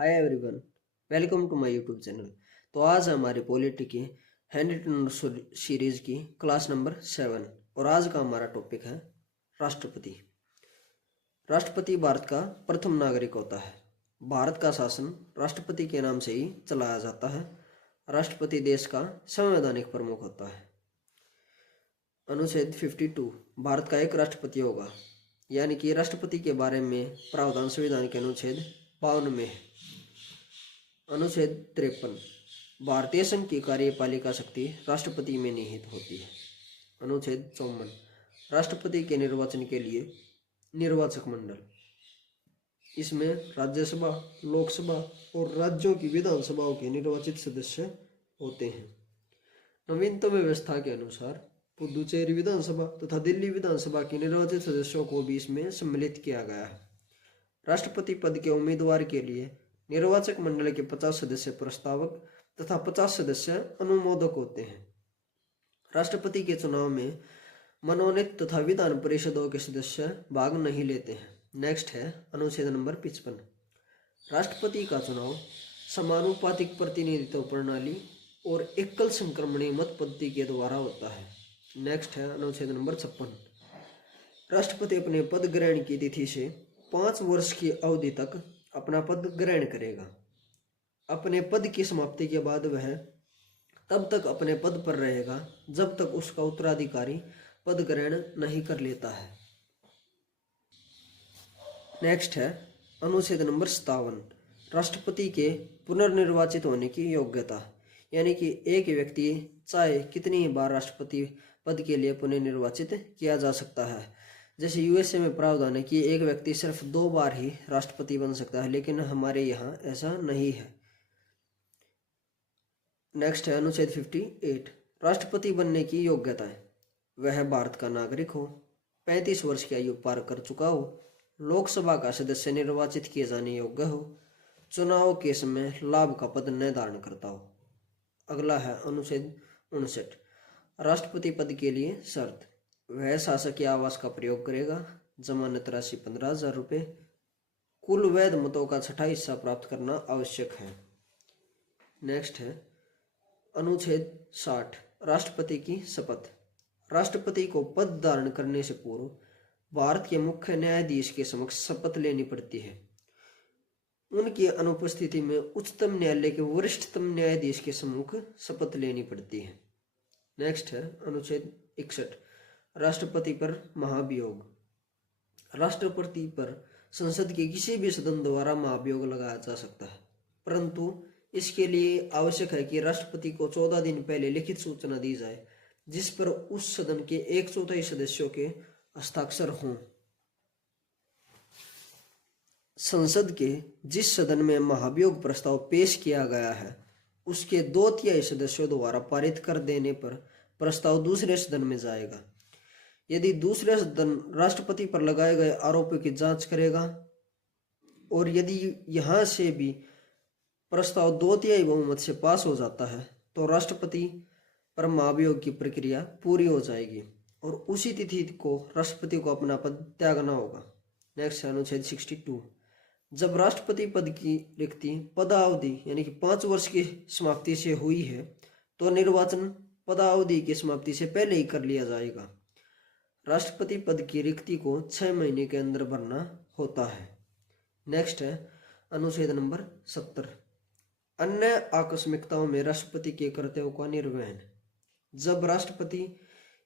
Hi everyone, welcome to my YouTube channel. तो आज हमारे पॉलिटी की हैंड रिटन सीरीज की क्लास नंबर 7 और आज का हमारा टॉपिक है राष्ट्रपति। राष्ट्रपति भारत का प्रथम नागरिक होता है। भारत का शासन राष्ट्रपति के नाम से ही चलाया जाता है। राष्ट्रपति देश का संवैधानिक प्रमुख होता है। अनुच्छेद 52 भारत का एक राष्ट्रपति होगा, यानी कि राष्ट्रपति के बारे में प्रावधान संविधान के अनुच्छेद 52 में है। अनुच्छेद 53 भारतीय संघ की कार्यपालिका शक्ति राष्ट्रपति में निहित होती है। अनुच्छेद 54 राष्ट्रपति के निर्वाचन के लिए निर्वाचक मंडल, इसमें राज्यसभा, लोकसभा और राज्यों की विधानसभाओं के निर्वाचित सदस्य होते हैं। नवीनतम व्यवस्था के अनुसार पुदुचेरी विधानसभा तथा दिल्ली विधानसभा के निर्वाचित सदस्यों को भी इसमें सम्मिलित किया गया है। राष्ट्रपति पद के उम्मीदवार के लिए निर्वाचक मंडल के 50 सदस्य प्रस्तावक तथा 50 सदस्य अनुमोदक होते हैं। राष्ट्रपति के चुनाव में मनोनीत तथा विधान परिषदों के सदस्य भाग नहीं लेते हैं। नेक्स्ट है अनुच्छेद नंबर 55 राष्ट्रपति का चुनाव समानुपातिक प्रतिनिधित्व प्रणाली और एकल संक्रमणीय मत पद्धति के द्वारा होता है। नेक्स्ट है अनुच्छेद नंबर 56 राष्ट्रपति अपने पद ग्रहण की तिथि से 5 वर्ष की अवधि तक अपना पद ग्रहण करेगा। अपने पद की समाप्ति के बाद वह तब तक अपने पद पर रहेगा जब तक उसका उत्तराधिकारी पद ग्रहण नहीं कर लेता है। नेक्स्ट है अनुच्छेद नंबर 57 राष्ट्रपति के पुनर्निर्वाचित होने की योग्यता, यानी कि एक व्यक्ति चाहे कितनी बार राष्ट्रपति पद के लिए पुनर्निर्वाचित किया जा सकता है। जैसे यूएसए में प्रावधान है कि एक व्यक्ति सिर्फ 2 बार ही राष्ट्रपति बन सकता है, लेकिन हमारे यहाँ ऐसा नहीं है। नेक्स्ट है अनुच्छेद 58 राष्ट्रपति बनने की योग्यताएं। वह भारत का नागरिक हो, 35 वर्ष की आयु पार कर चुका हो, लोकसभा का सदस्य निर्वाचित किए जाने योग्य हो, चुनाव के समय लाभ का पद न धारण करता हो। अगला है अनुच्छेद 59 राष्ट्रपति पद के लिए शर्त। वह शासकीय आवास का प्रयोग करेगा। जमानत राशि 15,000 रुपये। कुल वैध मतों का 6वां हिस्सा प्राप्त करना आवश्यक है। नेक्स्ट है अनुच्छेद 60 राष्ट्रपति की शपथ। राष्ट्रपति को पद धारण करने से पूर्व भारत के मुख्य न्यायाधीश के समक्ष शपथ लेनी पड़ती है। उनकी अनुपस्थिति में उच्चतम न्यायालय के वरिष्ठतम न्यायाधीश के सम्मुख शपथ लेनी पड़ती है। नेक्स्ट है अनुच्छेद 61 राष्ट्रपति पर महाभियोग। राष्ट्रपति पर संसद के किसी भी सदन द्वारा महाभियोग लगाया जा सकता है, परंतु इसके लिए आवश्यक है कि राष्ट्रपति को 14 दिन पहले लिखित सूचना दी जाए, जिस पर उस सदन के 1/4 सदस्यों के हस्ताक्षर हों। संसद के जिस सदन में महाभियोग प्रस्ताव पेश किया गया है, उसके 2/3 सदस्यों द्वारा पारित कर देने पर प्रस्ताव दूसरे सदन में जाएगा। यदि दूसरे सदन राष्ट्रपति पर लगाए गए आरोपों की जांच करेगा और यदि यहां से भी प्रस्ताव 2/3 बहुमत से पास हो जाता है, तो राष्ट्रपति पर महाभियोग की प्रक्रिया पूरी हो जाएगी और उसी तिथि को राष्ट्रपति को अपना पद त्यागना होगा। नेक्स्ट अनुच्छेद 62 जब राष्ट्रपति पद की रिक्ति पदावधि यानी कि 5 वर्ष की समाप्ति से हुई है, तो निर्वाचन पदावधि की समाप्ति से पहले ही कर लिया जाएगा। राष्ट्रपति पद की रिक्ति को 6 महीने के अंदर भरना होता है। नेक्स्ट है अनुच्छेद नंबर 70 अन्य आकस्मिकताओं में राष्ट्रपति के कर्तव्यों का निर्वहन। जब राष्ट्रपति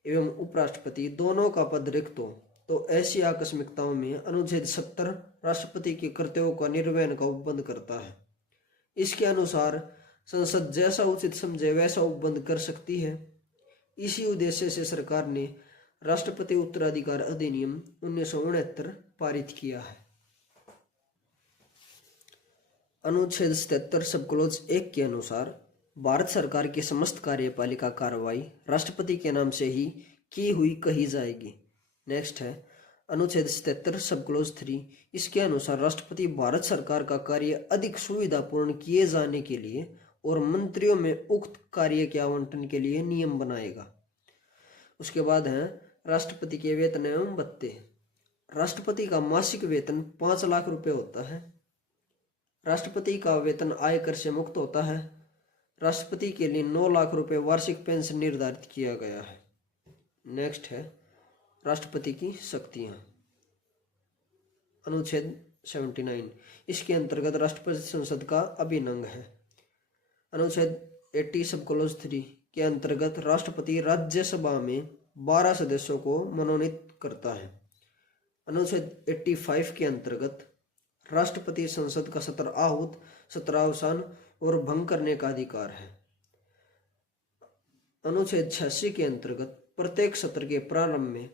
एवं उपराष्ट्रपति दोनों का पद रिक्त हो, तो ऐसी आकस्मिकताओं में अनुच्छेद 70 राष्ट्रपति के कर्तव्यों का निर्वहन का उपबंध करता है। इसके अनुसार संसद जैसा उचित समझे वैसा उपबंध कर सकती है। इसी उद्देश्य से सरकार ने राष्ट्रपति उत्तराधिकार अधिनियम 1969 पारित किया है। अनुच्छेद 77 सब क्लोज 1 के अनुसार भारत सरकार की समस्त कार्यपालिका कार्रवाई राष्ट्रपति के नाम से ही की हुई कही जाएगी। नेक्स्ट है अनुच्छेद 77 सब क्लोज 3 इसके अनुसार राष्ट्रपति भारत सरकार का कार्य अधिक सुविधापूर्ण किए जाने के लिए और मंत्रियों में उक्त कार्य के आवंटन के लिए नियम बनाएगा। उसके बाद है राष्ट्रपति के वेतन एवं भत्ते। राष्ट्रपति का मासिक वेतन 5 लाख रुपए होता है। राष्ट्रपति का वेतन आयकर से मुक्त होता है। राष्ट्रपति के लिए 9 लाख रुपए वार्षिक पेंशन निर्धारित किया गया है। नेक्स्ट है राष्ट्रपति की शक्तियां। अनुच्छेद 79, इसके अंतर्गत राष्ट्रपति संसद का अभिन्न अंग है। अनुच्छेद 80 सब क्लोज 3 के अंतर्गत राष्ट्रपति राज्यसभा में 12 सदस्यों को मनोनीत करता है। अनुच्छेद 85 के अंतर्गत राष्ट्रपति संसद का सत्र आहूत, सत्र अवसान और भंग करने का अधिकार है। अनुच्छेद 86 के अंतर्गत प्रत्येक सत्र के प्रारंभ में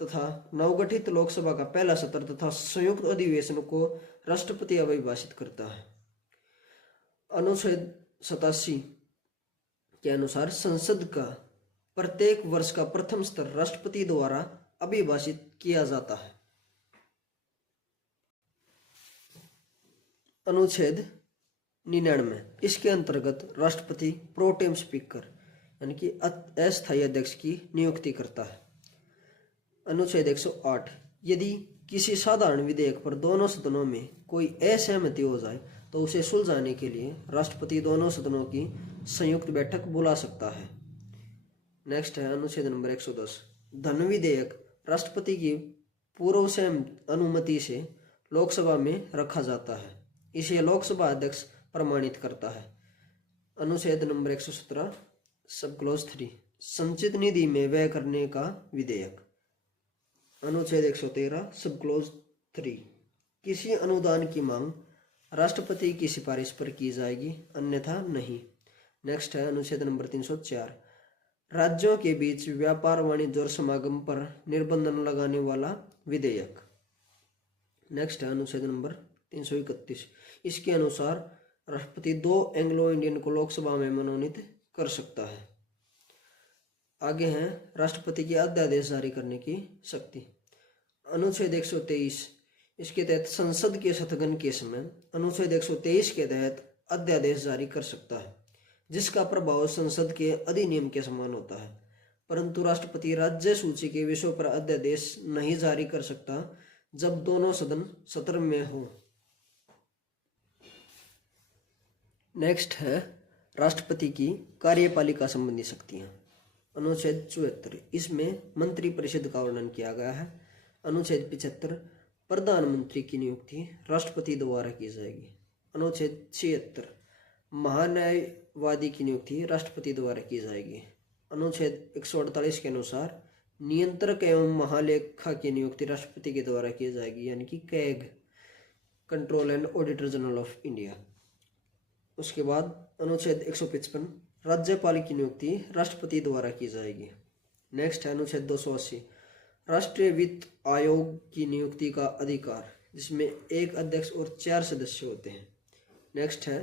तथा नवगठित लोकसभा का पहला सत्र तथा संयुक्त अधिवेशन को राष्ट्रपति अभिभाषित करता है। अनुच्छेद 87 के अनुसार संसद का प्रत्येक वर्ष का प्रथम सत्र राष्ट्रपति द्वारा अभिभाषित किया जाता है। अनुच्छेद 99, इसके अंतर्गत राष्ट्रपति प्रोटेम स्पीकर यानी कि अस्थायी अध्यक्ष की नियुक्ति करता है। अनुच्छेद 108, यदि किसी साधारण विधेयक पर दोनों सदनों में कोई असहमति हो जाए तो उसे सुलझाने के लिए राष्ट्रपति दोनों सदनों की संयुक्त बैठक बुला सकता है। नेक्स्ट है अनुच्छेद नंबर 110, धन विधेयक राष्ट्रपति की पूर्व से अनुमति से लोकसभा में रखा जाता है। इसे लोकसभा अध्यक्ष प्रमाणित करता है। अनुच्छेद नंबर 117 सब क्लोज 3, संचित निधि में व्यय करने का विधेयक। अनुच्छेद 113 सब क्लोज 3, किसी अनुदान की मांग राष्ट्रपति की सिफारिश पर की जाएगी, अन्यथा नहीं। नेक्स्ट है अनुच्छेद नंबर 304, राज्यों के बीच व्यापार, वाणिज्य और समागम पर निर्बंध लगाने वाला विधेयक। नेक्स्ट है अनुच्छेद नंबर 331, इसके अनुसार राष्ट्रपति 2 एंग्लो इंडियन को लोकसभा में मनोनीत कर सकता है। आगे हैं राष्ट्रपति की अध्यादेश जारी करने की शक्ति। अनुच्छेद 123, इसके तहत संसद के शतघन के समय अनुच्छेद 123 के तहत अध्यादेश जारी कर सकता है, जिसका प्रभाव संसद के अधिनियम के समान होता है, परंतु राष्ट्रपति राज्य सूची के विषयों पर अध्यादेश नहीं जारी कर सकता जब दोनों सदन सत्र में हो। नेक्स्ट है राष्ट्रपति की कार्यपालिका संबंधी शक्तियां। अनुच्छेद 74, इसमें मंत्रिपरिषद का वर्णन किया गया है। अनुच्छेद 75, प्रधानमंत्री की नियुक्ति राष्ट्रपति द्वारा की जाएगी। अनुच्छेद 76, महान्यायवादी की नियुक्ति राष्ट्रपति द्वारा की जाएगी। अनुच्छेद 148 के अनुसार नियंत्रक एवं महालेखा की नियुक्ति राष्ट्रपति के द्वारा की जाएगी, यानी कि CAG, control and auditor general of India. उसके बाद अनुच्छेद 155, राज्यपाल की नियुक्ति राष्ट्रपति द्वारा की जाएगी। नेक्स्ट है अनुच्छेद 280, राष्ट्रीय वित्त आयोग की नियुक्ति का अधिकार, जिसमें 1 अध्यक्ष और 4 सदस्य होते हैं। नेक्स्ट है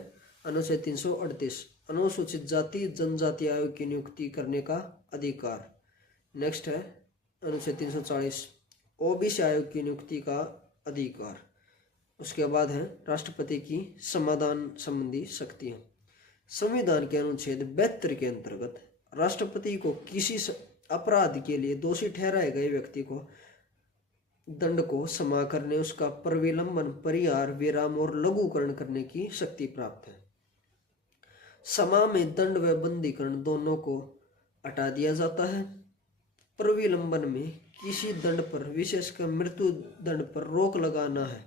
अनुच्छेद 338, अनुसूचित जाति जनजाति आयोग की नियुक्ति करने का अधिकार। नेक्स्ट है अनुच्छेद 340, ओबीसी आयोग की नियुक्ति का अधिकार। उसके बाद है राष्ट्रपति की समाधान संबंधी शक्तियां। संविधान के अनुच्छेद 72 के अंतर्गत राष्ट्रपति को किसी अपराध के लिए दोषी ठहराए गए व्यक्ति को दंड को क्षमा करने, उसका प्रविलंबन, परिहार, विराम और लघुकरण करने की शक्ति प्राप्त है। क्षमा में दंड व बंदीकरण दोनों को हटा दिया जाता है। प्रविलंबन में किसी दंड पर, विशेषकर मृत्यु दंड पर रोक लगाना है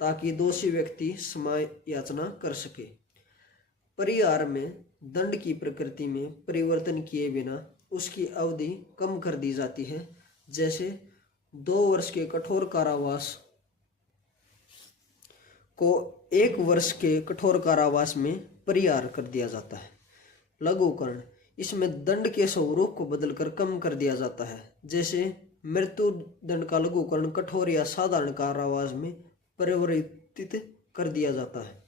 ताकि दोषी व्यक्ति क्षमा याचना कर सके। परिहार में दंड की प्रकृति में परिवर्तन किए बिना उसकी अवधि कम कर दी जाती है, जैसे 2 वर्ष के कठोर कारावास को 1 वर्ष के कठोर कारावास में परिहार कर दिया जाता है। लघुकरण, इसमें दंड के स्वरूप को बदलकर कम कर दिया जाता है, जैसे मृत्यु दंड का लघुकरण कठोर या साधारण कारावास में परिवर्तित कर दिया जाता है।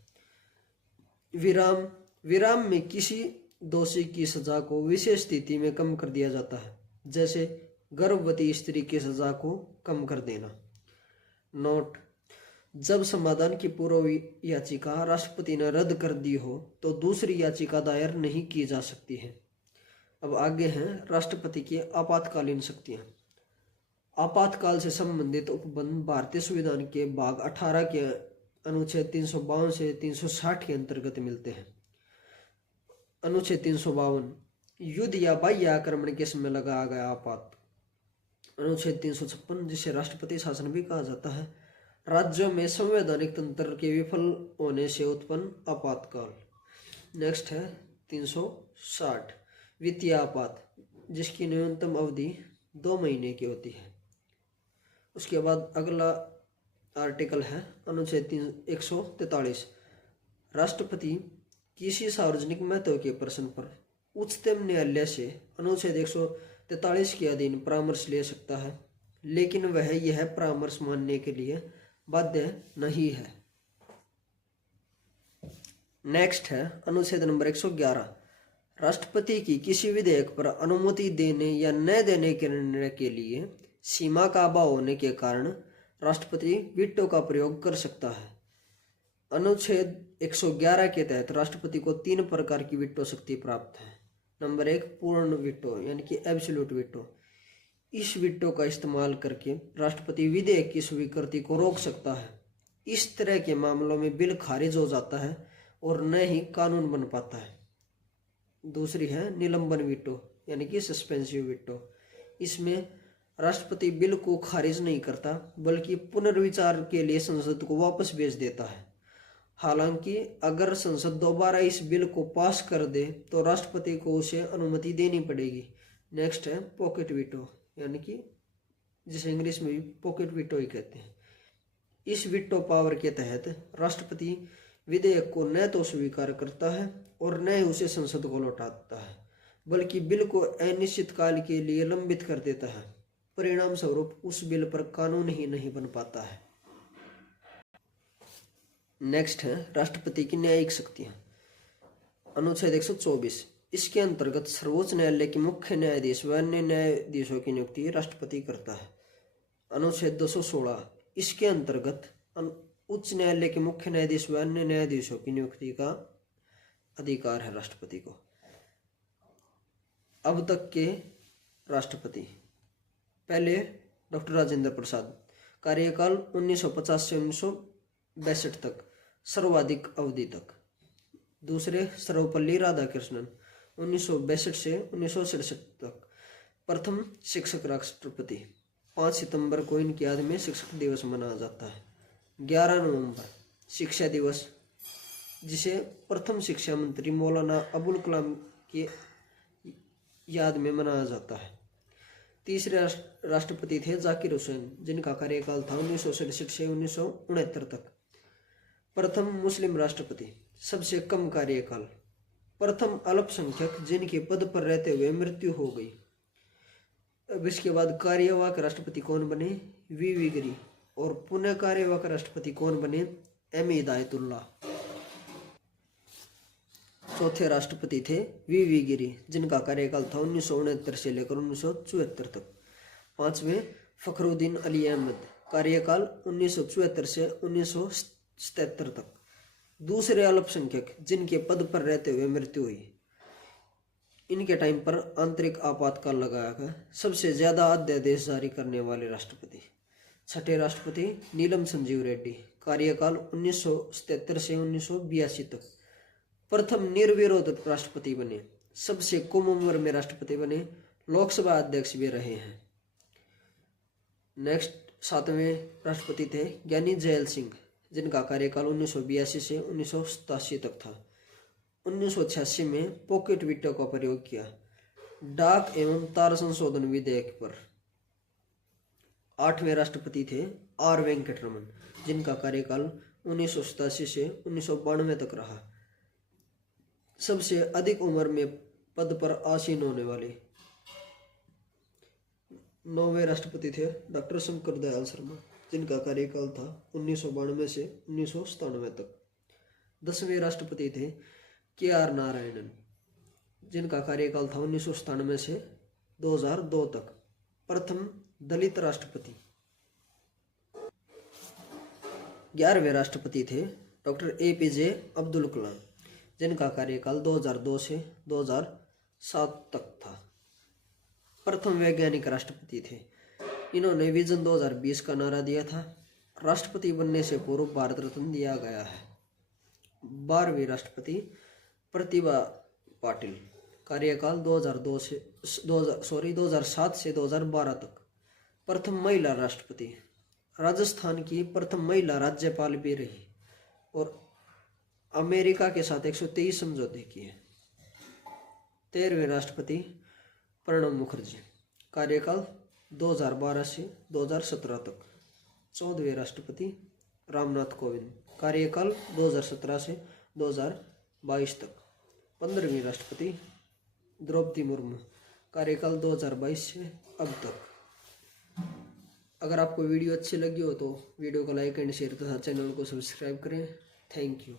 विराम, विराम में किसी दोषी की सजा को विशेष स्थिति में कम कर दिया जाता है, जैसे गर्भवती स्त्री की सजा को कम कर देना। नोट, जब समाधान की पूर्व याचिका राष्ट्रपति ने रद्द कर दी हो तो दूसरी याचिका दायर नहीं की जा सकती है। अब आगे हैं राष्ट्रपति की आपातकालीन शक्तियां। आपातकाल से संबंधित उपबंध भारतीय संविधान के भाग 18 के अनुच्छेद 352 से 360 के अंतर्गत मिलते हैं। अनुच्छेद 352 युद्ध या बाह्य आक्रमण के समय लगाया गया आपात। अनुच्छेद 356 जिसे राष्ट्रपति शासन भी कहा जाता है, राज्यों में संवैधानिक तंत्र के विफल होने से उत्पन्न आपातकाल। नेक्स्ट है 360 वित्तीय आपात, जिसकी न्यूनतम अवधि 2 महीने की होती है। उसके बाद अगला आर्टिकल है अनुच्छेद 143 राष्ट्रपति किसी सार्वजनिक महत्व के प्रश्न पर उच्चतम न्यायालय से अनुच्छेद 143 के अधीन परामर्श ले सकता है, लेकिन वह यह परामर्श मानने के लिए बाध्य नहीं है। नेक्स्ट है अनुच्छेद नंबर 111 राष्ट्रपति की किसी विधेयक पर अनुमति देने या न देने के निर्णय के लिए सीमा का अभाव होने के कारण राष्ट्रपति वीटो का प्रयोग कर सकता है। अनुच्छेद 111 के तहत राष्ट्रपति को 3 प्रकार की वीटो शक्ति प्राप्त है। नंबर 1 पूर्ण वीटो यानी कि एब्सोल्यूट वीटो। इस वीटो का इस्तेमाल करके राष्ट्रपति विधेयक की स्वीकृति को रोक सकता है। इस तरह के मामलों में बिल खारिज हो जाता है और न ही कानून बन पाता है। दूसरी है निलंबन वीटो यानी कि सस्पेंसिव वीटो। इसमें राष्ट्रपति बिल को खारिज नहीं करता बल्कि पुनर्विचार के लिए संसद को वापस भेज देता है। हालांकि अगर संसद दोबारा इस बिल को पास कर दे तो राष्ट्रपति को उसे अनुमति देनी पड़ेगी। नेक्स्ट है पॉकेट वीटो यानी कि जिसे इंग्लिश में भी पॉकेट वीटो ही कहते हैं। इस वीटो पावर के तहत राष्ट्रपति विधेयक को न तो स्वीकार करता है और न ही उसे संसद को लौटाता है, बल्कि बिल को अनिश्चित काल के लिए लंबित कर देता है। परिणाम स्वरूप उस बिल पर कानून ही नहीं बन पाता है। नेक्स्ट है राष्ट्रपति की न्यायिक शक्तियां। अनुच्छेद 124 इसके अंतर्गत सर्वोच्च न्यायालय के मुख्य न्यायाधीश व अन्य न्यायाधीशों की नियुक्ति राष्ट्रपति करता है। अनुच्छेद 216 इसके अंतर्गत उच्च न्यायालय के मुख्य न्यायाधीश व अन्य न्यायाधीशों की नियुक्ति का अधिकार है राष्ट्रपति को। अब तक के राष्ट्रपति पहले डॉक्टर राजेंद्र प्रसाद, कार्यकाल 1950 से 1962 तक, सर्वाधिक अवधि तक। दूसरे सर्वपल्ली राधाकृष्णन 1962 से 1967 तक, प्रथम शिक्षक राष्ट्रपति। 5 सितंबर को इनकी याद में शिक्षक दिवस मनाया जाता है। 11 नवंबर शिक्षा दिवस, जिसे प्रथम शिक्षा मंत्री मौलाना अबुल कलाम की याद में मनाया जाता है। तीसरे राष्ट्रपति थे जाकिर हुसैन, जिनका कार्यकाल था 1967 से 1969 तक। प्रथम मुस्लिम राष्ट्रपति, सबसे कम कार्यकाल। प्रथम अल्पसंख्यक, जिनके पद पर रहते हुए मृत्यु हो गई। अब इसके बाद कार्यवाहक राष्ट्रपति कौन बने? वी गिरी। और पुनः कार्यवाहक राष्ट्रपति कौन बने? एम हिदायतुल्लाह। चौथे राष्ट्रपति थे वी गिरी, जिनका कार्यकाल था 1969 से लेकर 1974 तक। पांचवें फखरुद्दीन अली अहमद, कार्यकाल 1974 से 1977 तक। दूसरे अल्पसंख्यक, जिनके पद पर रहते हुए मृत्यु हुई। इनके टाइम पर आंतरिक आपातकाल लगाया गया। सबसे ज्यादा अध्यादेश जारी करने वाले राष्ट्रपति। छठे राष्ट्रपति नीलम संजीव रेड्डी, कार्यकाल 1977 से 1982 तक। प्रथम निर्विरोध राष्ट्रपति बने। सबसे कम उम्र में राष्ट्रपति बने। लोकसभा अध्यक्ष भी रहे हैं। नेक्स्ट सातवें राष्ट्रपति थे ज्ञानी जैल सिंह, जिनका कार्यकाल 1982 से 1987 तक था। 1986 में पॉकेट वीटो का प्रयोग किया डाक एवं तार संशोधन विधेयक पर। आठवें राष्ट्रपति थे आर वेंकटरमन, जिनका कार्यकाल 1987 से 1992 तक रहा। सबसे अधिक उम्र में पद पर आसीन होने वाले। नौवें राष्ट्रपति थे डॉक्टर शंकर दयाल शर्मा, जिनका कार्यकाल था 1992 से 1997 तक। 10वें राष्ट्रपति थे के आर नारायणन, जिनका कार्यकाल था 1997 से 2002 तक। प्रथम दलित राष्ट्रपति। 11वें राष्ट्रपति थे डॉक्टर APJ अब्दुल कलाम, जिनका कार्यकाल 2002 से 2007 तक था। प्रथम वैज्ञानिक राष्ट्रपति थे। इन्होंने विजन 2020 का नारा दिया था। राष्ट्रपति बनने से पूर्व भारत रत्न दिया गया है। 12वीं राष्ट्रपति प्रतिभा पाटिल, कार्यकाल 2007 से 2012 तक। प्रथम महिला राष्ट्रपति, राजस्थान की प्रथम महिला राज्यपाल भी रही और अमेरिका के साथ 123 समझौते किए। 13वें राष्ट्रपति प्रणब मुखर्जी, कार्यकाल 2012 से 2017 तक। 14वें राष्ट्रपति रामनाथ कोविंद, कार्यकाल 2017 से 2022 तक। 15वीं राष्ट्रपति द्रौपदी मुर्मू, कार्यकाल 2022 से अब तक। अगर आपको वीडियो अच्छी लगी हो तो वीडियो को लाइक एंड शेयर तथा चैनल को सब्सक्राइब करें। Thank you.